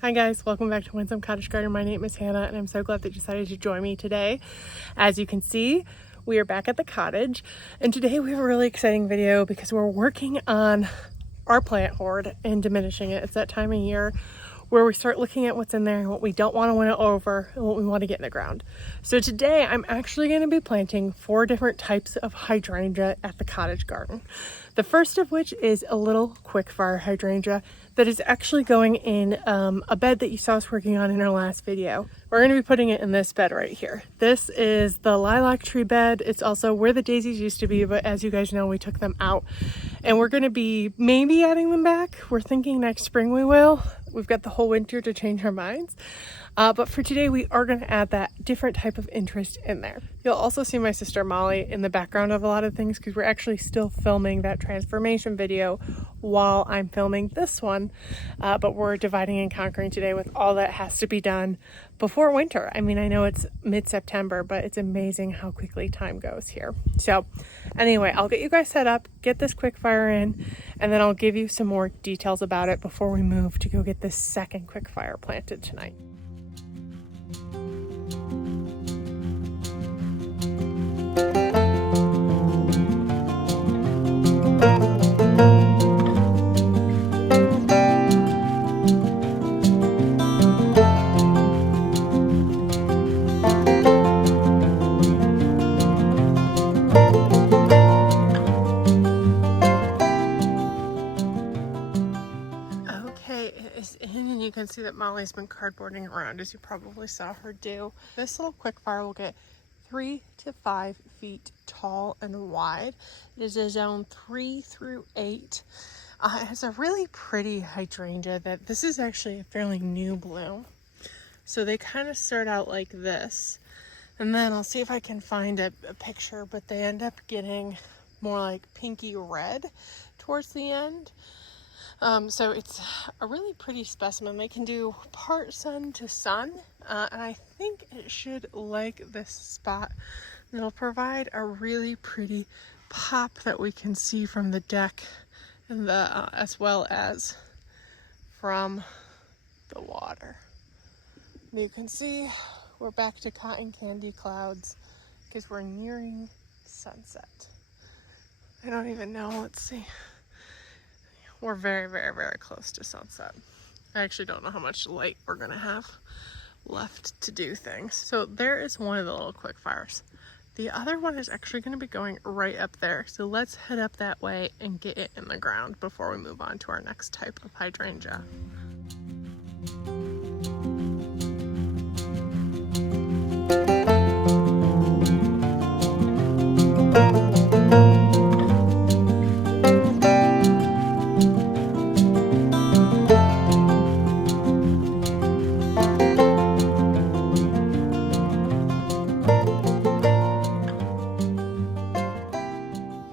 Hi guys, welcome back to Winsome Cottage Garden. My name is Hannah and I'm so glad that you decided to join me today. As you can see, we are back at the cottage and today we have a really exciting video because we're working on our plant hoard and diminishing it. It's that time of year where we start looking at what's in there and what we don't want to win it over and what we want to get in the ground. So today I'm actually going to be planting 4 different types of hydrangea at the cottage garden. The first of which is a little quickfire hydrangea that is actually going in a bed that you saw us working on in our last video. We're going to be putting it in this bed right here. This is the lilac tree bed. It's also where the daisies used to be, but as you guys know, we took them out and we're going to be maybe adding them back. We're thinking next spring we will. We've got the whole winter to change our minds. But for today, we are going to add that different type of interest in there. You'll also see my sister Molly in the background of a lot of things because we're actually still filming that transformation video while I'm filming this one. But we're dividing and conquering today with all that has to be done before winter. I mean, I know it's mid-September, but it's amazing how quickly time goes here. So anyway, I'll get you guys set up, get this quick fire in, and then I'll give you some more details about it before we move to go get this second quick fire planted tonight. And you can see that Molly's been cardboarding around, as you probably saw her do. This little quick fire will get 3 to 5 feet tall and wide. It is a zone 3 through 8. It has a really pretty hydrangea that this is actually a fairly new bloom. So they kind of start out like this. And then I'll see if I can find a picture, but they end up getting more like pinky red towards the end. So it's a really pretty specimen. They can do part sun to sun, and I think it should like this spot. It'll provide a really pretty pop that we can see from the deck and the as well as from the water. You can see we're back to cotton candy clouds because we're nearing sunset. I don't even know. Let's see. We're very, very, very close to sunset. I actually don't know how much light we're gonna have left to do things. So there is one of the little quick fires. The other one is actually gonna be going right up there. So let's head up that way and get it in the ground before we move on to our next type of hydrangea.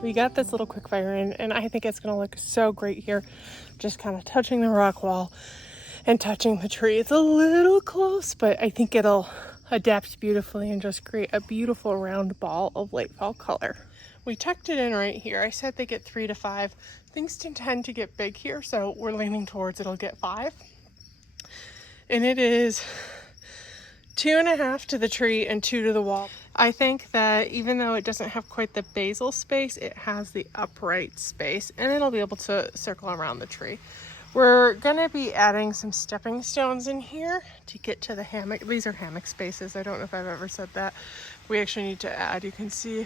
We got this little quick fire in and I think it's gonna look so great here, just kind of touching the rock wall and touching the tree. It's a little close, but I think it'll adapt beautifully and just create a beautiful round ball of late fall color. We tucked it in right here. I said they get 3 to 5. Things tend to get big here, so we're leaning towards it'll get 5. And it is 2.5 to the tree and 2 to the wall. I think that even though it doesn't have quite the basal space, it has the upright space and it'll be able to circle around the tree. We're gonna be adding some stepping stones in here to get to the hammock. These are hammock spaces. I don't know if I've ever said that. We actually need to add, you can see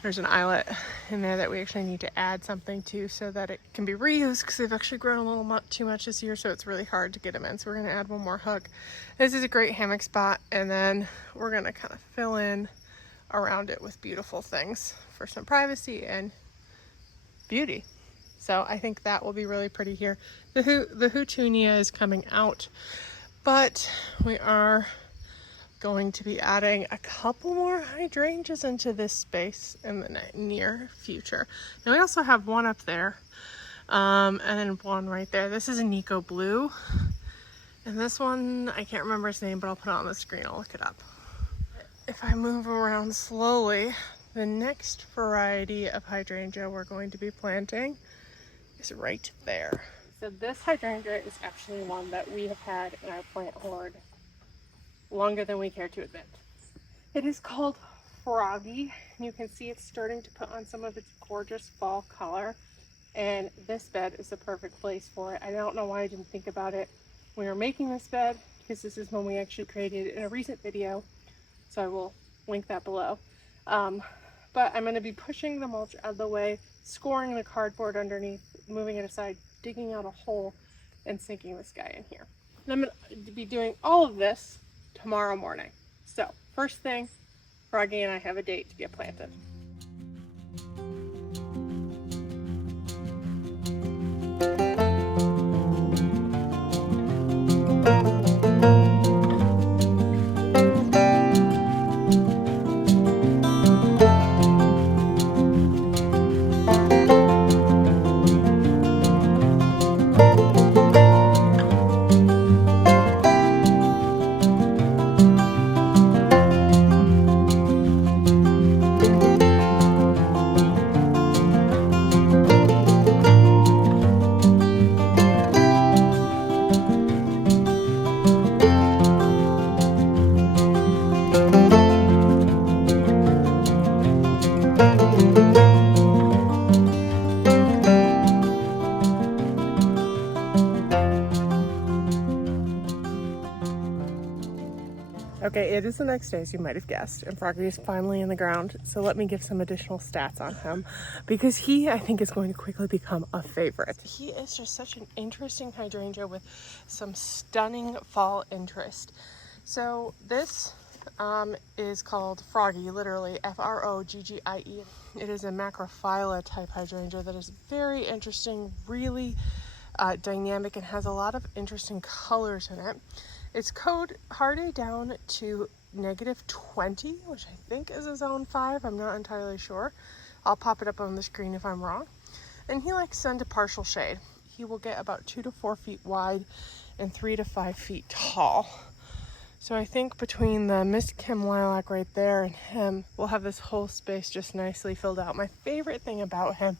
there's an eyelet in there that we actually need to add something to so that it can be reused because they've actually grown a little too much this year, so it's really hard to get them in. So we're gonna add one more hook. This is a great hammock spot, and then we're gonna kind of fill in around it with beautiful things for some privacy and beauty. So I think that will be really pretty here. The houtunia is coming out, but we are going to be adding a couple more hydrangeas into this space in the near future. And we also have one up there, and then one right there. This is a Nico Blue, and this one, I can't remember its name, but I'll put it on the screen. I'll look it up. If I move around slowly, the next variety of hydrangea we're going to be planting is right there. So this hydrangea is actually one that we have had in our plant hoard longer than we care to admit. It is called Froggy. You can see it's starting to put on some of its gorgeous fall color, and this bed is the perfect place for it. I don't know why I didn't think about it when we were making this bed, because this is one we actually created in a recent video, so I will link that below. But I'm going to be pushing the mulch out of the way, scoring the cardboard underneath, moving it aside, digging out a hole, and sinking this guy in here. And I'm going to be doing all of this tomorrow morning. So first thing, Froggy and I have a date to get planted. Okay, it is the next day, as you might have guessed, and Froggy is finally in the ground. So let me give some additional stats on him, because he, I think, is going to quickly become a favorite. He is just such an interesting hydrangea with some stunning fall interest. So this is called Froggy, literally F-R-O-G-G-I-E. It is a macrophylla type hydrangea that is very interesting, really dynamic, and has a lot of interesting colors in it. It's code Hardy down to -20, which I think is a zone 5. I'm not entirely sure. I'll pop it up on the screen if I'm wrong. And he likes sun to partial shade. He will get about 2 to 4 feet wide and 3 to 5 feet tall. So I think between the Miss Kim lilac right there and him, we'll have this whole space just nicely filled out. My favorite thing about him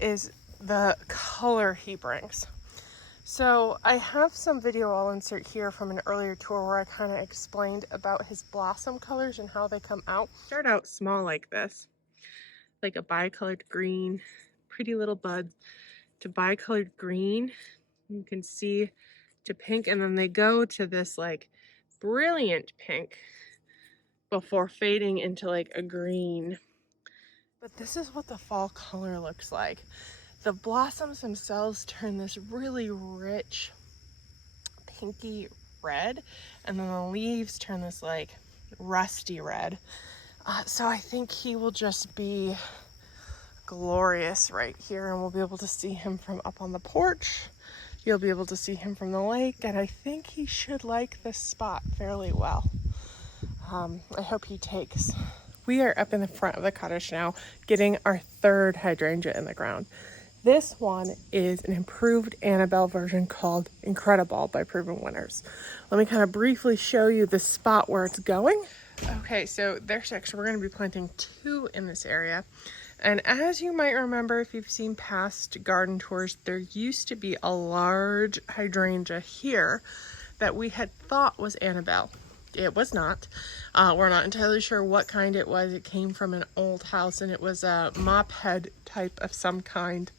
is the color he brings. So I have some video I'll insert here from an earlier tour where I kind of explained about his blossom colors and how they come out. Start out small like this, like a bicolored green, pretty little buds, to bicolored green, you can see, to pink, and then they go to this like brilliant pink before fading into like a green. But this is what the fall color looks like. The blossoms themselves turn this really rich pinky red, and then the leaves turn this like rusty red. So I think he will just be glorious right here, and we'll be able to see him from up on the porch. You'll be able to see him from the lake, and I think he should like this spot fairly well. I hope he takes. We are up in the front of the cottage now, getting our third hydrangea in the ground. This one is an improved Annabelle version called Incredible by Proven Winners. Let me kind of briefly show you the spot where it's going. Okay, so there's actually, we're going to be planting 2 in this area. And as you might remember, if you've seen past garden tours, there used to be a large hydrangea here that we had thought was Annabelle. It was not. We're not entirely sure what kind it was. It came from an old house, and it was a mop head type of some kind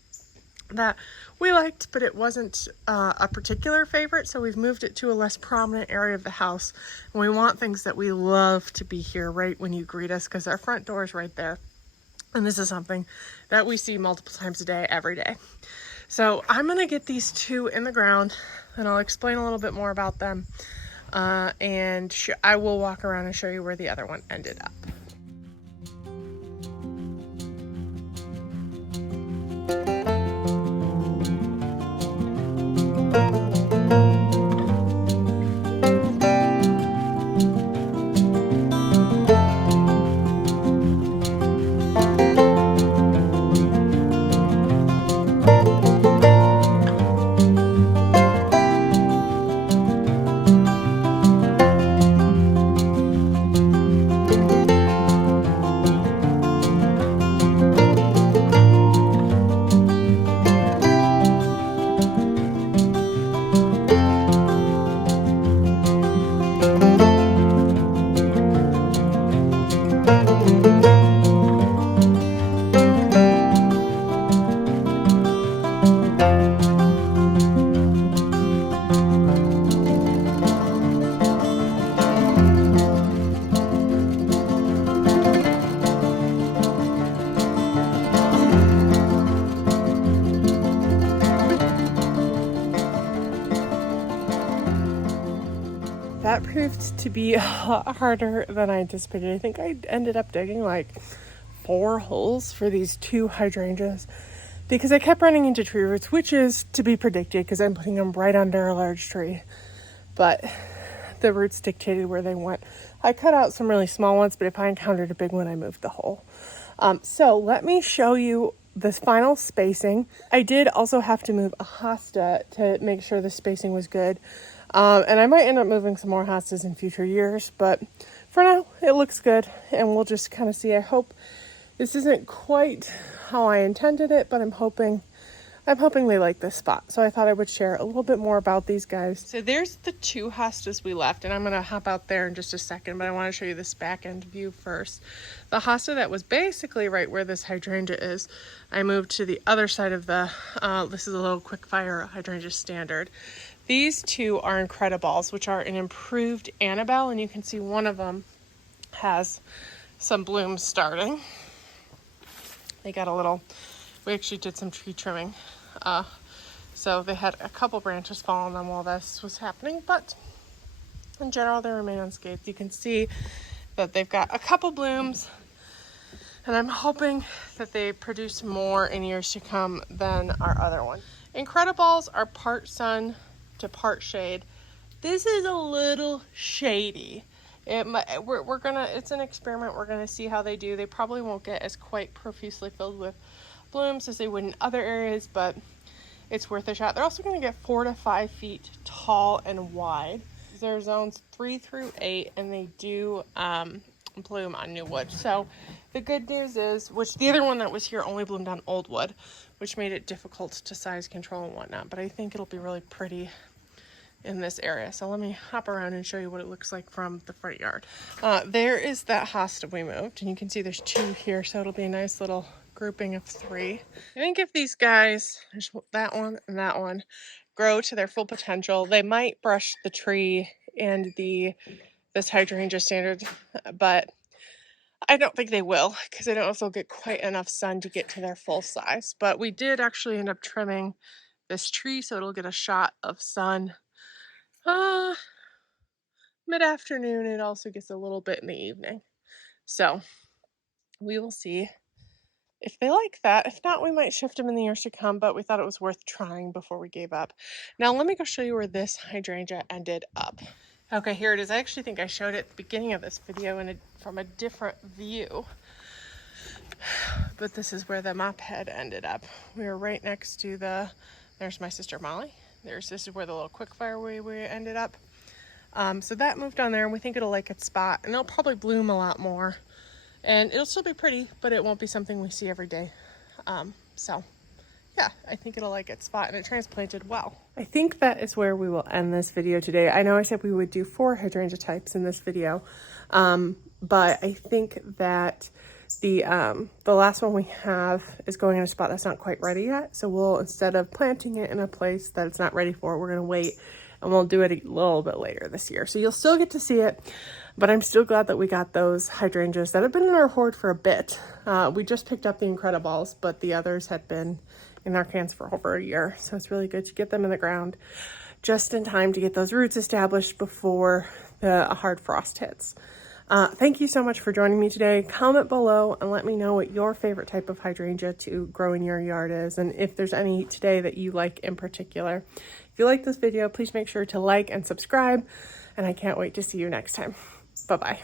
that we liked, but it wasn't a particular favorite, so we've moved it to a less prominent area of the house. And we want things that we love to be here right when you greet us, because our front door is right there, and this is something that we see multiple times a day, every day. So I'm gonna get these 2 in the ground, and I'll explain a little bit more about them, and I will walk around and show you where the other one ended up. that proved to be a lot harder than I anticipated. I think I ended up digging like 4 holes for these 2 hydrangeas because I kept running into tree roots, which is to be predicted because I'm putting them right under a large tree. But the roots dictated where they went. I cut out some really small ones, but if I encountered a big one, I moved the hole. So let me show you this final spacing. I did also have to move a hosta to make sure the spacing was good. And I might end up moving some more hostas in future years, but for now it looks good and we'll just kind of see. I hope this isn't quite how I intended it, but I'm hoping they like this spot. So I thought I would share a little bit more about these guys. So there's the 2 hostas we left, and I'm gonna hop out there in just a second, but I want to show you this back end view first. The hosta that was basically right where this hydrangea is, I moved to the other side of the, this is a little quick fire hydrangea standard. These 2 are Incredibles, which are an improved Annabelle, and you can see one of them has some blooms starting. They got a little, we actually did some tree trimming. So they had a couple branches fall on them while this was happening, but in general they remain unscathed. You can see that they've got a couple blooms, and I'm hoping that they produce more in years to come than our other one. Incredibles are part sun to part shade. This is a little shady. It's an experiment. We're gonna see how they do. They probably won't get as quite profusely filled with blooms as they would in other areas, but it's worth a shot. They're also going to get 4 to 5 feet tall and wide. They're zones 3 through 8, and they do bloom on new wood. So the good news is, which the other one that was here only bloomed on old wood, which made it difficult to size control and whatnot, but I think it'll be really pretty in this area. So let me hop around and show you what it looks like from the front yard. There is that hosta we moved, and you can see there's 2 here, so it'll be a nice little grouping of 3. I think if these guys, there's that one and that one, grow to their full potential, they might brush the tree and this hydrangea standard, but I don't think they will because I don't know if they'll get quite enough sun to get to their full size. But we did actually end up trimming this tree so it'll get a shot of sun mid-afternoon. It also gets a little bit in the evening. So we will see if they like that. If not, we might shift them in the years to come, but we thought it was worth trying before we gave up. Now let me go show you where this hydrangea ended up. Okay, here it is. I actually think I showed it at the beginning of this video from a different view, but this is where the mop head ended up. We were right next to there's my sister Molly. This is where the little quick fire we ended up. So that moved on there, and we think it'll like its spot, and it'll probably bloom a lot more. And it'll still be pretty, but it won't be something we see every day. So yeah, I think it'll like its spot, and it transplanted well. I think that is where we will end this video today. I know I said we would do 4 hydrangea types in this video, but I think that the last one we have is going in a spot that's not quite ready yet. So we'll, instead of planting it in a place that it's not ready for, we're gonna wait and we'll do it a little bit later this year. So you'll still get to see it, but I'm still glad that we got those hydrangeas that have been in our hoard for a bit. We just picked up the Incredibles, but the others had been in our cans for over a year. So it's really good to get them in the ground just in time to get those roots established before the hard frost hits. Thank you so much for joining me today. Comment below and let me know what your favorite type of hydrangea to grow in your yard is, and if there's any today that you like in particular. If you like this video, please make sure to like and subscribe, and I can't wait to see you next time. Bye-bye.